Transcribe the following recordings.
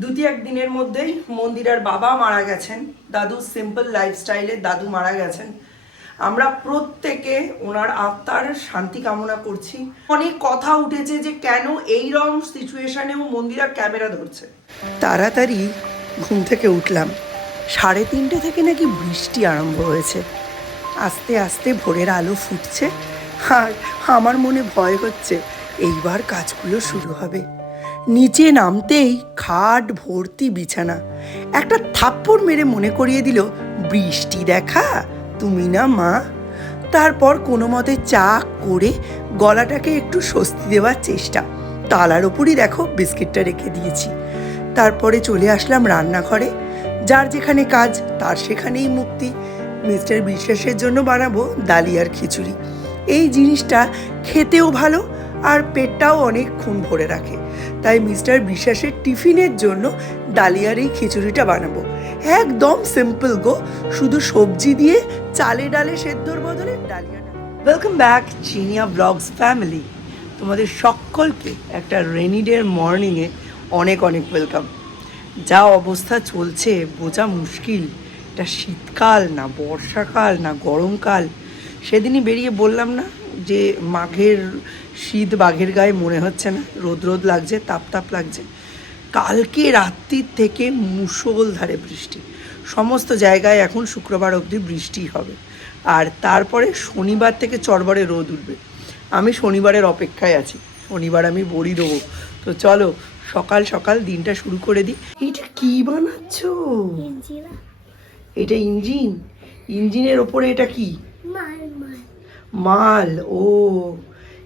দুটি এক দিনের মধ্যেই মন্দিরার বাবা মারা গেছেন দাদু সিম্পল লাইফস্টাইলে দাদু মারা গেছেন। আমরা প্রত্যেকে ওনার আত্মার শান্তি কামনা করছি। অনেক কথা উঠেছে যে কেন এই রকম সিচুয়েশনেও মন্দিরা ক্যামেরা ধরছে। তাড়াতাড়ি ঘুম থেকে উঠলাম। সাড়ে তিনটে থেকে নাকি বৃষ্টি আরম্ভ হয়েছে। আস্তে আস্তে ভোরের আলো ফুটছে। আর আমার মনে ভয় হচ্ছে, এইবার কাজগুলো শুরু হবে। নিচে নামতেই খাট, ভর্তি, বিছানা। একটা থাপ্পড় মেরে মনে করিয়ে দিল, বৃষ্টি দেখা, তুমি না মা। তারপর কোনো মতে চা করে গলাটাকে একটু স্বস্তি দেওয়ার চেষ্টা। তালার ওপরই দেখো, বিস্কিটটা রেখে দিয়েছি। তারপরে চলে আসলাম রান্নাঘরে। যার যেখানে কাজ, তার সেখানেই মুক্তি। মিস্টার বিশ্বাসের জন্য বানাবো ডালিয়ার খিচুড়ি। এই জিনিসটা খেতেও ভালো, আর পেটটাও অনেকক্ষণ ভরে রাখে। তাই মিস্টার বিশ্বাসের টিফিনের জন্য ডালিয়ার এই খিচুড়িটা বানাবো। একদম সিম্পল গো। শুধু সবজি দিয়ে চালে ডালে সেদ্ধর বদলে dahlia welcome back Zinnia blogs family তোমাদের সকলকে একটা রেনি ডের মর্নিংয়ে অনেক অনেক ওয়েলকাম যা অবস্থা চলছে, বোঝা মুশকিল। এটা শীতকাল না, বর্ষাকাল না, গরমকাল। সেদিনই বেরিয়ে বললাম না যে মাঘের শীত বাঘের গায়ে মনে হচ্ছে না। রোদ রোদ লাগছে তাপ তাপ লাগছে। কালকে রাত্রির থেকে মুষলধারে বৃষ্টি। সমস্ত জায়গায় এখন শুক্রবার অবধি বৃষ্টি হবে। আর তারপরে শনিবার থেকে চরবরে রোদ উঠবে। আমি শনিবারের অপেক্ষায় আছি। শনিবার আমি বড়ি দেবো। তো চলো সকাল সকাল দিনটা শুরু করে দিই। এটা কি বানাচ্ছ? এটা ইঞ্জিন? ইঞ্জিনের ওপরে এটা কি? মাল ও।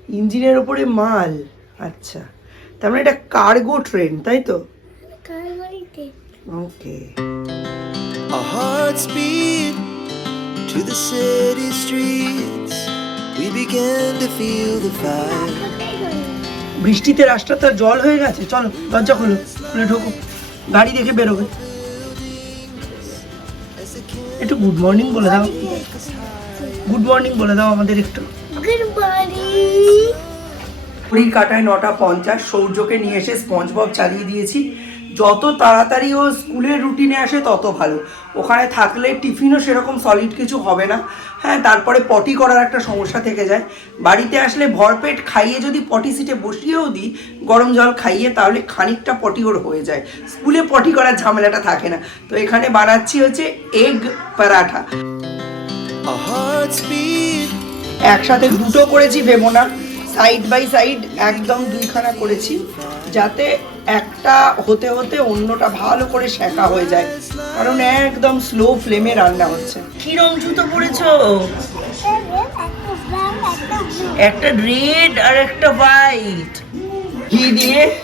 ইঞ্জিনের ওপরে মাল। আচ্ছা। তার মানে এটা কার্গো ট্রেন তাই তো? ওকে Our hearts beat to the city streets. We began to feel the fire. বৃষ্টিতে রাস্তাটা জল হয়ে গেছে। চলো দরজা খোলো খুলে ঢোকো। গাড়ি দেখে বেরোবে। একটু গুড মর্নিং বলে দাও। গুড মর্নিং বলে দাও আমাদের একটু। গুড মর্নিং ঘড়ির কাটায় নটা পঞ্চাশ সৌর্যকে নিয়ে এসে স্পঞ্জ বব চালিয়ে দিয়েছি। যত তাড়াতাড়ি ও স্কুলের রুটিনে আসে তত ভালো। ওখানে থাকলে টিফিনও সেরকম সলিড কিছু হবে না। হ্যাঁ তারপরে পটি করার একটা সমস্যা থেকে যায়। বাড়িতে আসলে ভরপেট খাইয়ে যদি পটি সিটে বসিয়েও দিই গরম জল খাইয়ে তাহলে খানিকটা পটি ওর হয়ে যায়। স্কুলে পটি করার ঝামেলাটা থাকে না। তো এখানে বানাচ্ছি হচ্ছে এগ পরাঠা। একসাথে দুটো করেছি ভেবো না সাইড বাই সাইড একদম দুইখানা করেছি যাতে একটা হতে হতে অন্যটা ভালো করে শেখা হয়ে যায়। কারণ একদম স্লো ফ্লেমে রান্না হচ্ছে। কি কিরম জুতো পরেছো? একটা রেড আর একটা হোয়াইট ঘি দিয়ে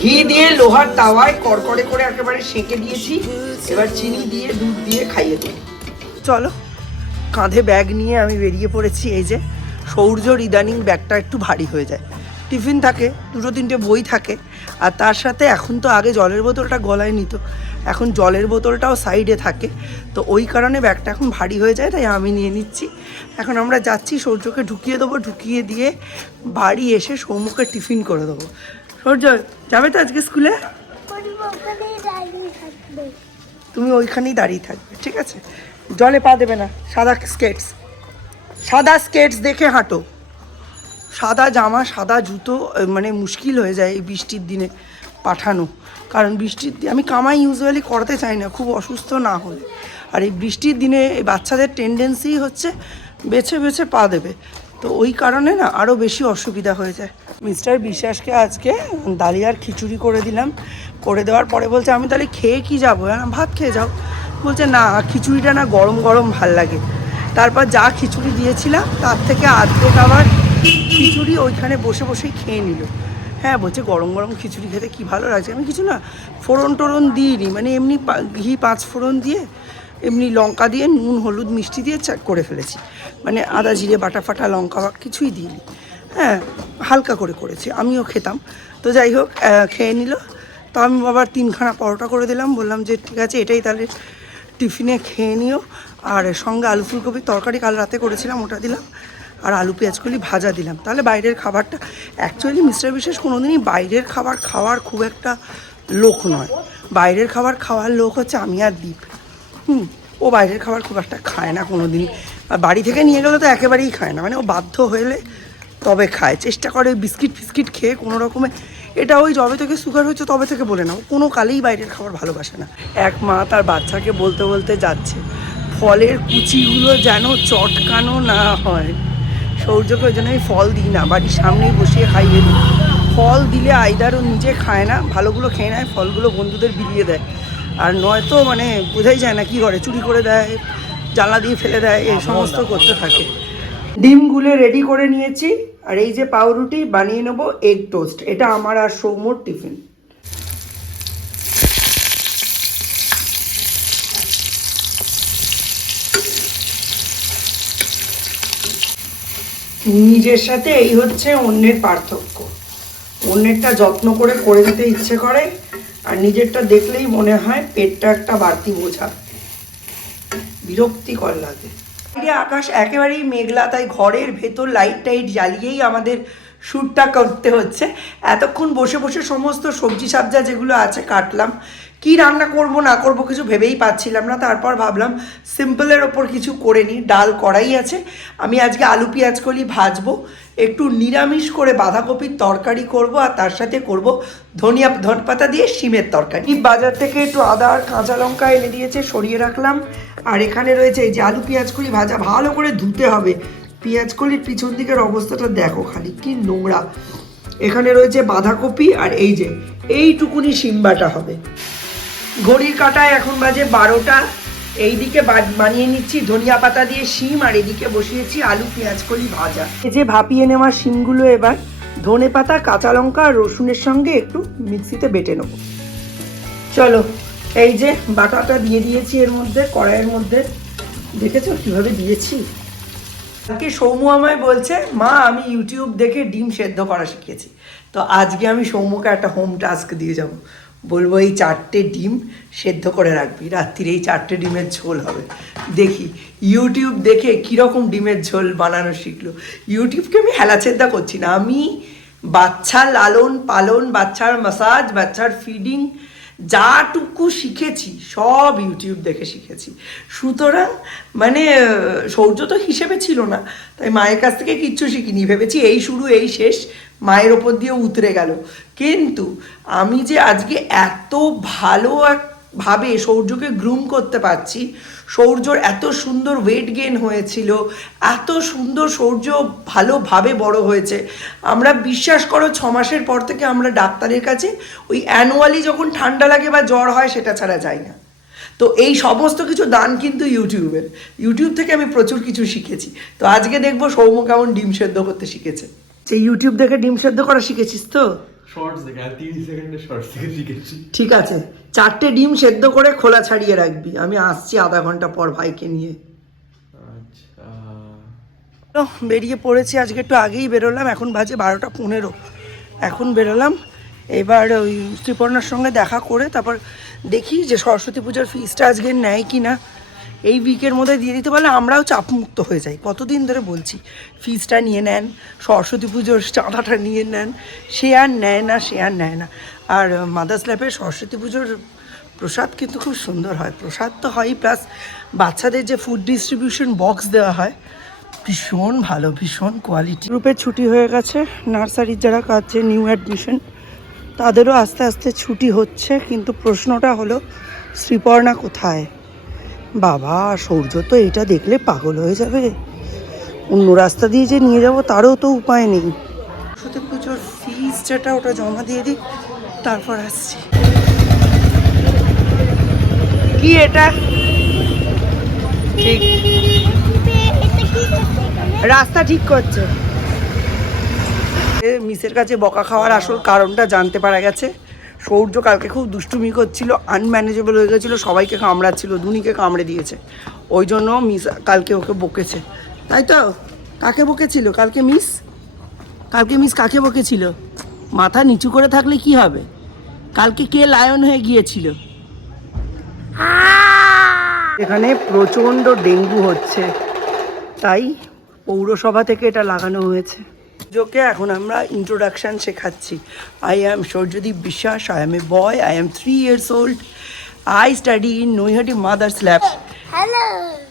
ঘি দিয়ে লোহার তাওয়ায় কড়কড়ে করে একেবারে সেঁকে দিয়েছি। এবার চিনি দিয়ে দুধ দিয়ে খাইয়ে দিই। চলো। কাঁধে ব্যাগ নিয়ে আমি বেরিয়ে পড়েছি এই যে সৌর্যর ইদানিং ব্যাগটা একটু ভারী হয়ে যায়। টিফিন থাকে দুটো তিনটে বই থাকে আর তার সাথে এখন তো আগে জলের বোতলটা গলায় নিত এখন জলের বোতলটাও সাইডে থাকে তো ওই কারণে ব্যাগটা এখন ভারী হয়ে যায় তাই আমি নিয়ে নিচ্ছি। এখন আমরা যাচ্ছি সৌর্যকে ঢুকিয়ে দেবো ঢুকিয়ে দিয়ে বাড়ি এসে সৌমুখে টিফিন করে দেবো। সৌর্য যাবে তো আজকে স্কুলে? তুমি ওইখানেই দাঁড়িয়ে থাকবে ঠিক আছে? জলে পা দেবে না, সাদা স্কেটস সাদা স্কেটস দেখে হাঁটো। সাদা জামা, সাদা জুতো মানে মুশকিল হয়ে যায় এই বৃষ্টির দিনে পাঠানো। কারণ বৃষ্টির আমি কামাই ইউজুয়ালি করাতে চাই না, খুব অসুস্থ না হলে। আর এই বৃষ্টির দিনে এই বাচ্চাদের টেন্ডেন্সি হচ্ছে বেছে বেছে পা দেবে। তো ওই কারণে না আরও বেশি অসুবিধা হয়ে যায়। মিস্টার বিশ্বাসকে আজকে ডালিয়ার খিচুড়ি করে দিলাম। করে দেওয়ার পরে বলছে, আমি তাহলে খেয়ে কি যাব? হ্যাঁ ভাত খেয়ে যাও। বলছে, না, খিচুড়িটা না গরম গরম ভালো লাগে। তারপর যা খিচুড়ি দিয়েছিলাম, তার থেকে আর্ধেক আবার খিচুড়ি ওইখানে বসে বসেই খেয়ে নিল। হ্যাঁ বলছে, গরম গরম খিচুড়ি খেতে কি ভালো লাগছে? আমি কিছু না, ফোড়ন টোড়ন দিইনি মানে এমনি ঘি পাঁচ ফোড়ন দিয়ে, এমনি লঙ্কা দিয়ে, নুন, হলুদ, মিষ্টি দিয়ে চা, করে ফেলেছি। মানে আদা জিরে, বাটা ফাটা, লঙ্কা, বা কিছুই দিইনি। হ্যাঁ হালকা করে করেছি, আমিও খেতাম। তো যাই হোক খেয়ে নিল। তো আমি আবার তিনখানা পরোটা করে দিলাম, বললাম যে, ঠিক আছে, এটাই তাহলে টিফিনে খেয়ে নিও। আর সঙ্গে আলু ফুলকপির তরকারি কাল রাতে করেছিলাম, ওটা দিলাম। আর আলু পেঁয়াজকলি ভাজা দিলাম। তাহলে বাইরের খাবারটা অ্যাকচুয়ালি মিস্টার বিশেষ কোনোদিনই বাইরের খাবার খাওয়ার খুব একটা লোক নয়। বাইরের খাবার খাওয়ার লোক হচ্ছে আমি আর দ্বীপ হুম, ও বাইরের খাবার খুব একটা খায় না কোনো দিন আর বাড়ি থেকে নিয়ে গেলে তো একেবারেই খায় না। মানে ও বাধ্য হলে তবে খায়। চেষ্টা করে বিস্কিট ফিস্কিট খেয়ে কোনো রকমে এটা ওই যবে থেকে সুগার হচ্ছে তবে থেকে বলে নাও। কোনো কালেই বাইরের খাবার ভালোবাসে না। এক মা তার বাচ্চাকে বলতে বলতে যাচ্ছে, ফলের কুচিগুলো যেন চটকানো না হয়। সৌর্যকে ওই জন্য আমি ফল দিই না, বাড়ির সামনেই বসিয়ে খাইয়ে দিই। ফল দিলে আইদার ও নিজে খায় না, ভালোগুলো খেয়ে নেয়, ফলগুলো বন্ধুদের বিলিয়ে দেয়। আর নয়তো মানে বোঝাই যায় না কি করে, চুরি করে দেয়, জানলা দিয়ে ফেলে দেয়, এই সমস্ত করতে থাকে। ডিমগুলো রেডি করে নিয়েছি। আর এই যে পাউরুটি বানিয়ে নেব এগ টোস্ট এটা আমার আর সৌমোর টিফিন নিজের সাথে এই হচ্ছে অন্যের পার্থক্য। অন্যেরটা যত্ন করে করে দিতে ইচ্ছে করে, আর নিজেরটা দেখলেই মনে হয় পেটটা একটা বাড়তি বোঝা। বিরক্তিকর লাগে। বাইরে আকাশ একেবারেই মেঘলা, তাই ঘরের ভেতর লাইট টাইট জ্বালিয়েই আমাদের শ্যুটটা করতে হচ্ছে। এতক্ষণ বসে বসে সমস্ত সবজি সাবজা যেগুলো আছে কাটলাম। কি রান্না করব, না করব কিছু ভেবেই পাচ্ছিলাম না। তারপর ভাবলাম সিম্পলের ওপর কিছু করে নিই। ডাল কড়াই আছে। আমি আজকে আলু পেঁয়াজ কলি ভাজবো। একটু নিরামিষ করে বাঁধাকপির তরকারি করব আর তার সাথে করব ধনিয়া ধনপাতা দিয়ে শিমের তরকারি। বাজার থেকে একটু আদা আর কাঁচা লঙ্কা এনে দিয়েছে, সরিয়ে রাখলাম। আর এখানে রয়েছে এই যে আলু পেঁয়াজ কলি ভাজা, ভালো করে ধুতে হবে। পেঁয়াজ কলির পিছন দিকের অবস্থাটা দেখো খালি, কি নোংরা। এখানে রয়েছে বাঁধাকপি আর এই যে, এইটুকুনি শিম বাটা হবে। ঘড়ির কাটায় এখন বাজে বারোটা। এইদিকে বানিয়ে নিচ্ছি ধনিয়া পাতা দিয়ে শিম, আর এদিকে বসিয়েছি আলু, পেঁয়াজ, কলি ভাজা। এই যে ভাপিয়ে নেওয়া শিমগুলো এবার, ধনে পাতা, কাঁচা লঙ্কা আর রসুনের সঙ্গে একটু মিক্সিতে বেটে নেব। চলো, এই যে বাটাটা দিয়ে দিয়েছি এর মধ্যে, কড়াইয়ের মধ্যে। দেখেছ কীভাবে দিয়েছি? কালকে সৌম্য আমায় বলছে, মা, আমি ইউটিউব দেখে ডিম সেদ্ধ করা শিখেছি। তো আজকে আমি সৌম্যকে একটা হোম টাস্ক দিয়ে যাব। বলব এই চারটে ডিম সেদ্ধ করে রাখবি। রাত্রির এই চারটে ডিমের ঝোল হবে। দেখি, ইউটিউব দেখে কীরকম ডিমের ঝোল বানানো শিখলো। ইউটিউবকে আমি হেলাচেদ্দা করছি না। আমি বাচ্চা লালন পালন, বাচ্চার মাসাজ বাচ্চার ফিডিং যাটুকু শিখেছি, সব ইউটিউব দেখে শিখেছি। সুতরাং মানে শৌর্য তো হিসেবে ছিল না। তাই মায়ের কাছ থেকে কিচ্ছু শিখিনি। ভেবেছি এই শুরু, এই শেষ। মায়ের ওপর দিয়ে উতরে গেল। কিন্তু আমি যে আজকে এত ভালো এক ভাবে সৌর্যকে গ্রুম করতে পারছি, সৌর্যর এত সুন্দর ওয়েট গেইন হয়েছিল, এত সুন্দর সৌর্য ভালোভাবে বড় হয়েছে, আমরা বিশ্বাস করো ছ মাসের পর থেকে আমরা ডাক্তারের কাছে ওই অ্যানুয়ালি যখন ঠান্ডা লাগে বা জ্বর হয় সেটা ছাড়া যাই না। তো এই সমস্ত কিছু দান কিন্তু ইউটিউবের ইউটিউব থেকে আমি প্রচুর কিছু শিখেছি। তো আজকে দেখব সৌম্য কেমন ডিম সেদ্ধ করতে শিখেছে। যে ইউটিউব দেখে ডিম সেদ্ধ করা শিখেছিস তো? শর্টস দেখে আর তিরিশ সেকেন্ডের শর্টস থেকে শিখেছি। ঠিক আছে চারটে ডিম সেদ্ধ করে খোলা ছাড়িয়ে রাখবি। আমি আসছি আধা ঘণ্টা পর ভাইকে নিয়ে। আচ্ছা। বেরিয়ে পড়েছি আজকে একটু আগেই বেরোলাম এখন বাজে বারোটা পনেরো। এখন বেরোলাম এবার ওই শ্রীপর্ণার সঙ্গে দেখা করে তারপর দেখি যে সরস্বতী পুজোর ফিজটা আজকে নেয় কি না এই উইকের মধ্যে দিয়ে দিতে পারলে আমরাও চাপমুক্ত হয়ে যাই। কতদিন ধরে বলছি ফিজটা নিয়ে নেন, সরস্বতী পুজোর চাঁদাটা নিয়ে নেন, সে আর নেয় না, সে আর নেয় না। আর মাদার্স ল্যাবের সরস্বতী পুজোর প্রসাদ কিন্তু খুব সুন্দর হয়। প্রসাদ তো হয়ই প্লাস বাচ্চাদের যে ফুড ডিস্ট্রিবিউশন বক্স দেওয়া হয়, ভীষণ ভালো, ভীষণ কোয়ালিটি গ্রুপের ছুটি হয়ে গেছে, নার্সারির যারা কাছে নিউ অ্যাডমিশন তাদেরও আস্তে আস্তে ছুটি হচ্ছে, কিন্তু প্রশ্নটা হলো, শ্রীপর্ণা কোথায়? বাবা, সৌর্য তো এটা দেখলে পাগল হয়ে যাবে। অন্য রাস্তা দিয়ে যে নিয়ে যাব, তারও তো উপায় নেই। সরস্বতী পুজোর ফিস যেটা ওটা জমা দিয়ে দিই, তারপর আসছি। কি এটা? ঠিক। রাস্তা ঠিক করছে। মিসের কাছে বকা খাওয়ার আসল কারণটা জানতে পারা গেছে। সৌর্য কালকে খুব দুষ্টুমি করছিল আনম্যানেজেবল হয়ে গেছিল, সবাইকে কামড়াচ্ছিল দুনিকে কামড়ে দিয়েছে। ওই জন্য মিস কালকে ওকে বকেছে। তাই তো? কাকে বকেছিল? কালকে মিস? কালকে মিস কাকে বকেছিল? মাথা নিচু করে থাকলে কি হবে? কালকে কে লায়ন হয়ে গিয়েছিল? এখানে প্রচণ্ড ডেঙ্গু হচ্ছে। তাই পৌরসভা থেকে এটা লাগানো হয়েছে। যোকে এখন আমরা ইন্ট্রোডাকশন শেখাচ্ছি। I am Souryadeep Biswas I am a boy I am three years old I study in Naihati mother's lab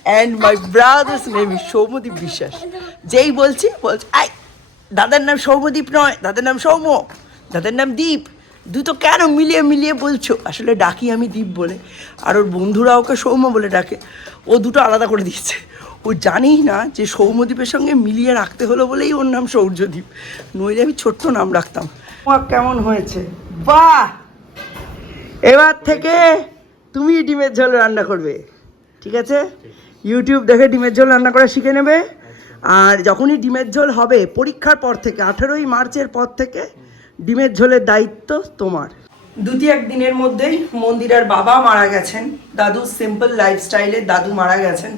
and my brother's name is Soumyadeep Biswas যেই বলছি বলছি আই দাদার নাম সৌমদীপ নয় দাদার নাম সৌম্য দাদার নাম দীপ। দুটো কেন মিলিয়ে মিলিয়ে বলছো? আসলে ডাকি আমি দীপ বলে। আর ওর বন্ধুরা ওকে সৌম্য বলে ডাকে। ও দুটো আলাদা করে দিচ্ছে ও জানেই না যে সৌম্যদীপের সঙ্গে মিলিয়ে রাখতে হলো বলেই ওর নাম সৌর্যদ্বীপ নইলে আমি ছোট্ট নাম রাখতাম। কেমন হয়েছে? বাহ! এবার থেকে তুমি ডিমের ঝোল রান্না করবে। ঠিক আছে? ইউটিউব দেখে ডিমের ঝোল রান্না করা শিখে নেবে। আর যখনই ডিমের ঝোল হবে পরীক্ষার পর থেকে আঠেরোই মার্চের পর থেকে ডিমের ঝোলের দায়িত্ব তোমার। দুটি এক দিনের মধ্যেই মন্দিরার বাবা মারা গেছেন। দাদু সিম্পল লাইফস্টাইলে দাদু মারা গেছেন।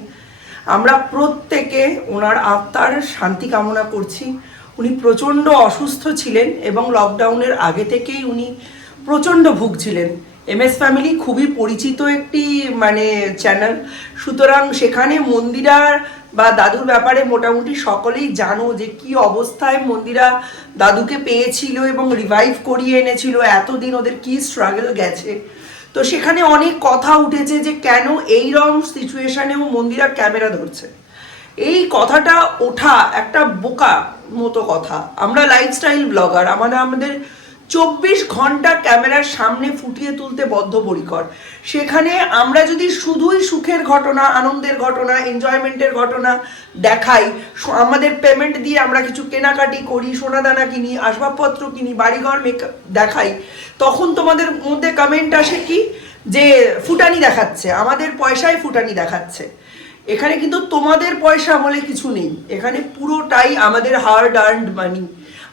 আমরা প্রত্যেকে ওনার আত্মার শান্তি কামনা করছি। উনি প্রচণ্ড অসুস্থ ছিলেন এবং লকডাউনের আগে থেকেই উনি প্রচণ্ড ভুগছিলেন। এম এস ফ্যামিলি খুবই পরিচিত একটি মানে চ্যানেল। সুতরাং সেখানে মন্দিরার বা দাদুর ব্যাপারে মোটামুটি সকলেই জানো যে কি অবস্থায় মন্দিরা দাদুকে পেয়েছিল এবং রিভাইভ করিয়ে এনেছিল, এতদিন ওদের কি স্ট্রাগল গেছে। তো সেখানে অনেক কথা উঠেছে যে কেন এই রকম সিচুয়েশনেও মন্দিরা ক্যামেরা ধরছে। এই কথাটা ওঠা একটা বোকা মতো কথা। আমরা লাইফস্টাইল ব্লগার আমাদের আমাদের চব্বিশ ঘণ্টা ক্যামেরার সামনে ফুটিয়ে তুলতে বদ্ধপরিকর। সেখানে আমরা যদি শুধুই সুখের ঘটনা, আনন্দের ঘটনা এনজয়মেন্টের ঘটনা দেখাই আমাদের পেমেন্ট দিয়ে আমরা কিছু কেনাকাটি করি, সোনাদানা কিনি, আসবাবপত্র কিনি, বাড়িঘর মেকআপ দেখাই, তখন তোমাদের মধ্যে কমেন্ট আসে কি? যে ফুটানি দেখাচ্ছে, আমাদের পয়সায় ফুটানি দেখাচ্ছে। এখানে কিন্তু তোমাদের পয়সা বলে কিছু নেই। এখানে পুরোটাই আমাদের হার্ড আর্নড মানি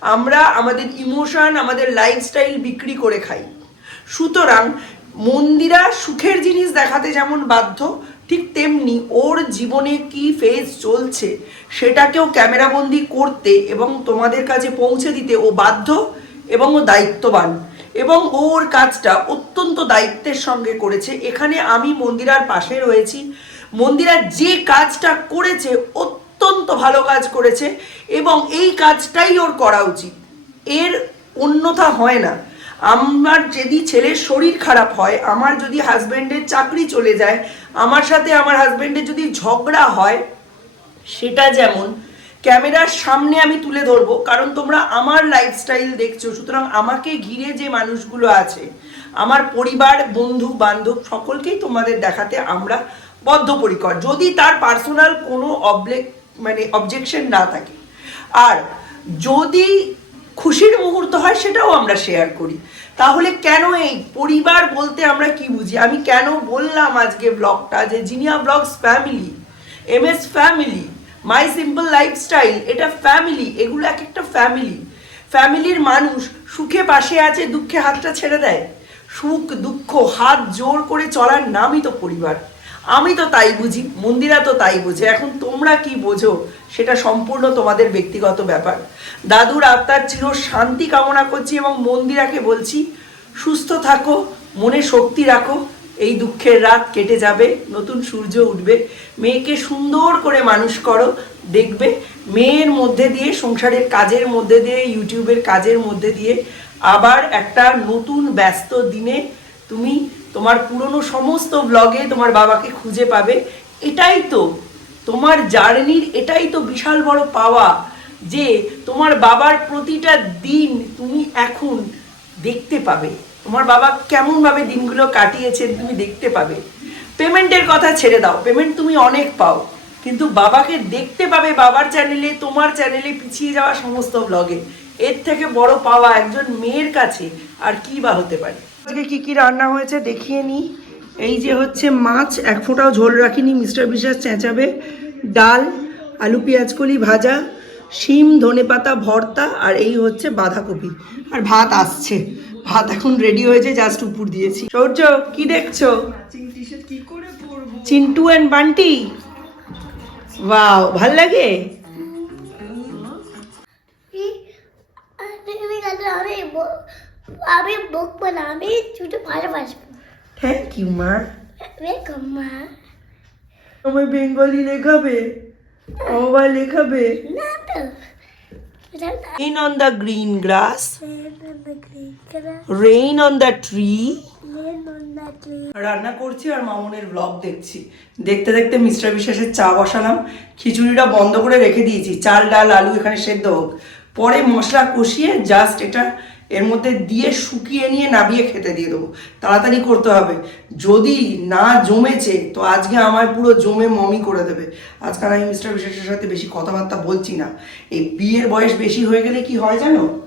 আমরা আমাদের ইমোশন আমাদের লাইফস্টাইল বিক্রি করে খাই। সুতরাং মন্দিরা সুখের জিনিস দেখাতে যেমন বাধ্য, ঠিক তেমনি ওর জীবনে কি ফেজ চলছে সেটাকেও ক্যামেরাবন্দি করতে এবং তোমাদের কাছে পৌঁছে দিতে ও বাধ্য এবং ও দায়িত্ববান। এবং ওর কাজটা অত্যন্ত দায়িত্বের সঙ্গে করেছে। এখানে আমি মন্দিরার পাশে রয়েছি। মন্দিরা যে কাজটা করেছে অত্যন্ত ভালো কাজ করেছে এবং এই কাজটাই ওর করা উচিত। এর অন্যথা হয় না। আমার যদি ছেলের শরীর খারাপ হয়, আমার যদি হাজবেন্ডের চাকরি চলে যায়, আমার সাথে আমার হাজবেন্ডের যদি ঝগড়া হয়, সেটা যেমন ক্যামেরার সামনে আমি তুলে ধরবো, কারণ তোমরা আমার লাইফস্টাইল দেখছ, সুতরাং আমাকে ঘিরে যে মানুষগুলো আছে, আমার পরিবার, বন্ধু, বান্ধব, সকলকেই তোমাদের দেখাতে আমরা বদ্ধপরিকর। যদি তার পার্সোনাল কোনো অবলেক মানে অবজেকশন না থাকে। আর যদি খুশির মুহূর্ত হয়, সেটাও আমরা শেয়ার করি। তাহলে কেন এই পরিবার বলতে আমরা কি বুঝি? আমি কেন বললাম আজকে ব্লগটা যে Zinnia blogs family M S family my simple lifestyle এটা ফ্যামিলি এগুলো এক একটা ফ্যামিলি ফ্যামিলির মানুষ সুখে পাশে আছে, দুঃখে হাতটা ছেড়ে দেয়। সুখ, দুঃখ, হাত জোর করে চলার নামই তো পরিবার। আমি তো তাই বুঝি, মন্দিরা তো তাই বুঝে। এখন তোমরা কি বোঝো, সেটা সম্পূর্ণ তোমাদের ব্যক্তিগত ব্যাপার। দাদুর আত্মার চির শান্তি কামনা করছি এবং মন্দিরাকে বলছি, সুস্থ থাকো, মনে শক্তি রাখো, এই দুঃখের রাত কেটে যাবে, নতুন সূর্য উঠবে, মেয়েকে সুন্দর করে মানুষ করো, দেখবে, মেয়ের মধ্যে দিয়ে, সংসারের কাজের মধ্যে দিয়ে, ইউটিউবের কাজের মধ্যে দিয়ে, আবার একটা নতুন ব্যস্ত দিনে তুমি তোমার পুরনো সমস্ত ব্লগে তোমার বাবাকে খুঁজে পাবে। এটাই তো, তোমার জার্নির এটাই তো বিশাল বড় পাওয়া যে তোমার বাবার প্রতিটা দিন তুমি এখন দেখতে পাবে। তোমার বাবা কেমনভাবে দিনগুলো কাটিয়েছেন তুমি দেখতে পাবে। পেমেন্টের কথা ছেড়ে দাও, পেমেন্ট তুমি অনেক পাও, কিন্তু বাবাকে দেখতে পাবে বাবার চ্যানেলে তোমার চ্যানেলে পিছিয়ে যাওয়া সমস্ত ব্লগে এর থেকে বড় পাওয়া একজন মেয়ের কাছে আর কি বা হতে পারে? আজকে কি কি রান্না হয়েছে দেখিয়ে নিই এই যে হচ্ছে মাছ, এক ফোঁটাও ঝোল রাখিনি, মিস্টার বিশ্বাস চেঁচাবে। ডাল, আলু, পেঁয়াজ, কলি ভাজা, শিম ধনেপাতা ভর্তা, আর এই হচ্ছে বাঁধাকপি। আর ভাত আসছে। ভাত এখন রেডি হয়েছে জাস্ট উপর দিয়েছি। সৌর্য, কি দেখছ? চিন্টু অ্যান্ড বান্টি। ওয়াও ভালো লাগে? ব- আমি বকবো না আমি শুধু ভালোবাসবো থ্যাংক ইউ মা ওয়েলকাম মা আমায় বেঙ্গলি লেখাবে আমার লেখাবে না তো Rain on the green grass, rain on the tree. রান্না করছি আর মামুনের ব্লগ দেখছি। দেখতে দেখতে মিস্টার বিশ্বাসের চা বসালাম। খিচুড়িটা বন্ধ করে রেখে দিয়েছি। চাল ডাল আলু এখানে সেদ্ধ হোক। পরে মশলা কষিয়ে জাস্ট এটা এর মধ্যে দিয়ে শুকিয়ে নিয়ে নাবিয়ে খেতে দিয়ে দেবো। তাড়াতাড়ি করতে হবে। যদি না জমেছে, তো আজকে আমার পুরো জমে মমি করে দেবে। আজকাল আমি মিস্টার বিশেষের সাথে বেশি কথাবার্তা বলছি না। এই বিয়ের বয়স বেশি হয়ে গেলে কি হয় জানো?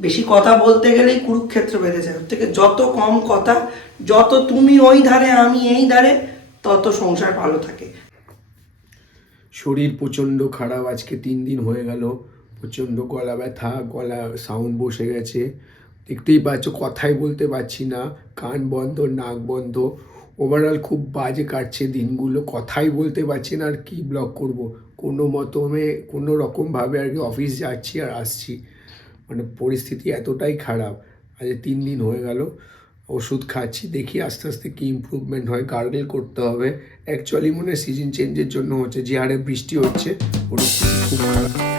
বেশি কথা বলতে গেলেই কুরুক্ষেত্র বেঁধে যায়। ওর থেকে যত কম কথা, যত তুমি ওই ধারে, আমি এই ধারে, তত সংসার ভালো থাকে। শরীর প্রচণ্ড খারাপ, আজকে তিন দিন হয়ে গেল। প্রচণ্ড গলা ব্যথা, গলা সাউন্ড বসে গেছে। দেখতেই পাচ্ছ, কথাই বলতে পারছি না, কান বন্ধ, নাক বন্ধ। ওভারঅল খুব বাজে কাটছে দিনগুলো, কথাই বলতে পারছি না আর কি ব্লগ করব। কোনো মতমে, কোনো রকমভাবে আর কি অফিস যাচ্ছি আর আসছি। মানে পরিস্থিতি এতটাই খারাপ। আজ তিন দিন হয়ে গেল, ওষুধ খাচ্ছি, দেখি আস্তে আস্তে কী ইমপ্রুভমেন্ট হয় গার্গেল করতে হবে। অ্যাকচুয়ালি মনে সিজন চেঞ্জের জন্য হচ্ছে, যে হারে বৃষ্টি হচ্ছে পরিস্থিতি খুব খারাপ।